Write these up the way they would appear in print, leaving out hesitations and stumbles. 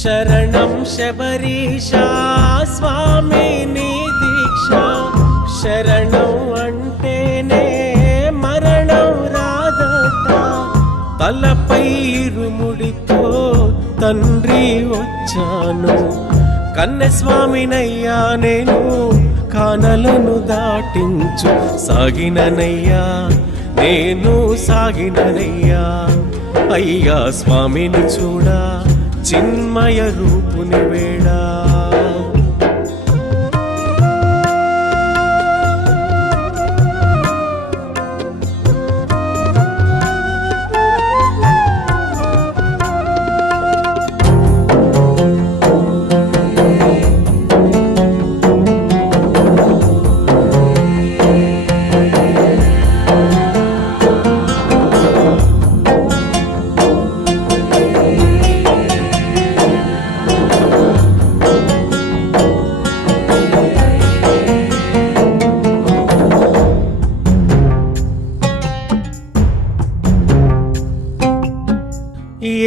శరణం శబరీషా స్వామి నీ దీక్ష శరణం అంటేనే మరణం రాదట తలపై ఇరుముడితో తండ్రి వచ్చాను కన్నస్వామినయ్యా నేను కానలను దాటించు సాగిననయ్యా నేను సాగిననయ్యా అయ్యా స్వామిని చూడా చిన్మయ రూపుని వేడా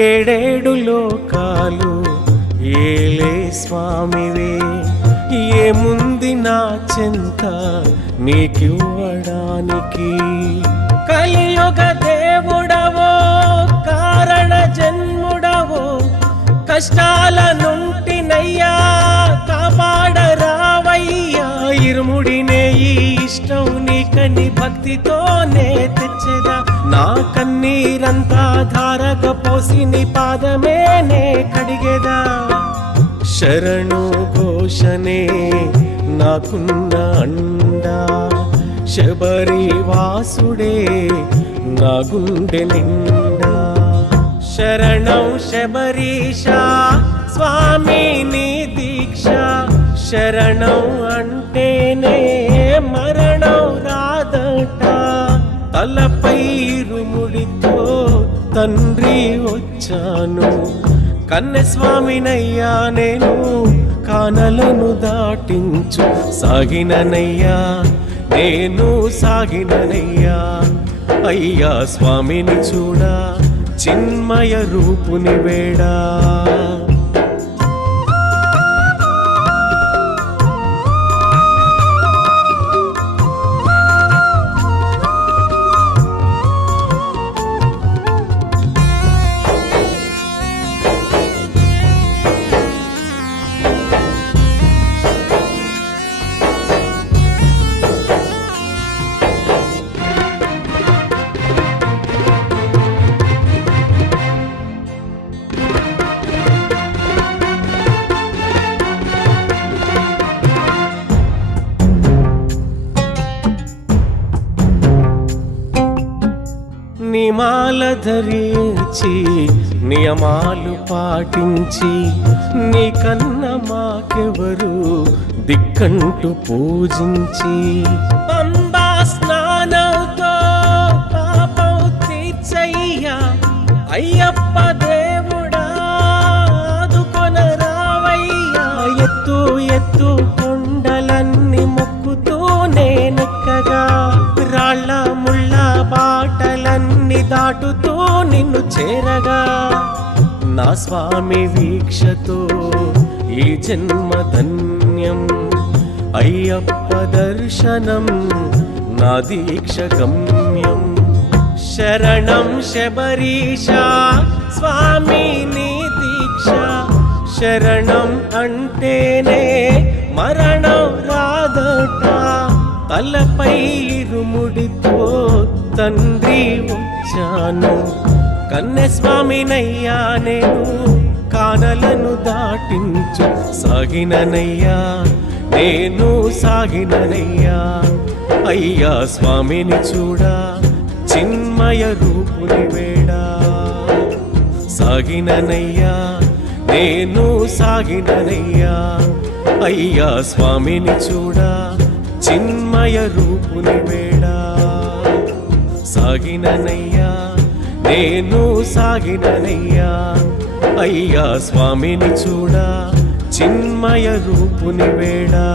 ఏడేడు లోకాలు ఏలే స్వామివే ఏముంది నా చెంత నీకివ్వడానికి కలియుగ దేవుడవో కారణ జన్ముడవో కష్టాల నుంటినయ్యా కాపాడరావయ్యా ఇరుముడినే ఈ ఇష్టం నీకని భక్తితోనే తెచ్చేదా నా కన్నీరంతా ధారగా పోసి నీ పాదమే నే కడిగేదా శరణు ఘోషనే నాకున్న అండా శబరి వాసుడే నా గుండె నిండా శరణం శబరీషా స్వామి నీ దీక్ష శరణం అంటేనే మరణం రాదట తలపై ఇరుముడితో తండ్రి వచ్చాను కన్నస్వామినయ్యా నేను కానలను దాటించు సాగిననయ్యా నేను సాగిననయ్యా అయ్యా స్వామిని చూడా చిన్మయ రూపుని వేడా నిమాల ధరించి నియమాలు పాటించి నీ కన్న మాకెవరు దిక్కంటూ పూజించి పంబా స్నానంతో పాపం తీర్చయ్యా అయ్యప్ప దేవుడా ఆదుకొనరావయ్యా ఎత్తు ఎత్తు కొండలన్నీ మొక్కుతూ నేనెక్కగా రాళ్ళ ముళ్ళ బాటలన్నీ దాటుతూ నిన్ను చేరగా నా స్వామి వీక్షతో ఈ జన్మ ధన్యం అయ్యప్ప దర్శనం నా దీక్ష గమ్యం శరణం శబరీషా స్వామి నీ దీక్ష శరణం అంటేనే మరణం రాదట తలపై ఇరుముడితో తండ్రి వచ్చాను కన్నస్వామినయ్యా నేను కానలను దాటించు సాగిననయ్యా నేను సాగిననయ్యా అయ్యా స్వామిని చూడా చిన్మయ రూపుని వేడా సాగిననయ్యా నేను సాగిననయ్యా అయ్యా స్వామిని చూడా చిన్మయ రూపుని వేడా సాగిననయ్యా నేను సాగిననయ్యా అయ్యా స్వామిని చూడా చిన్మయ రూపుని వేడా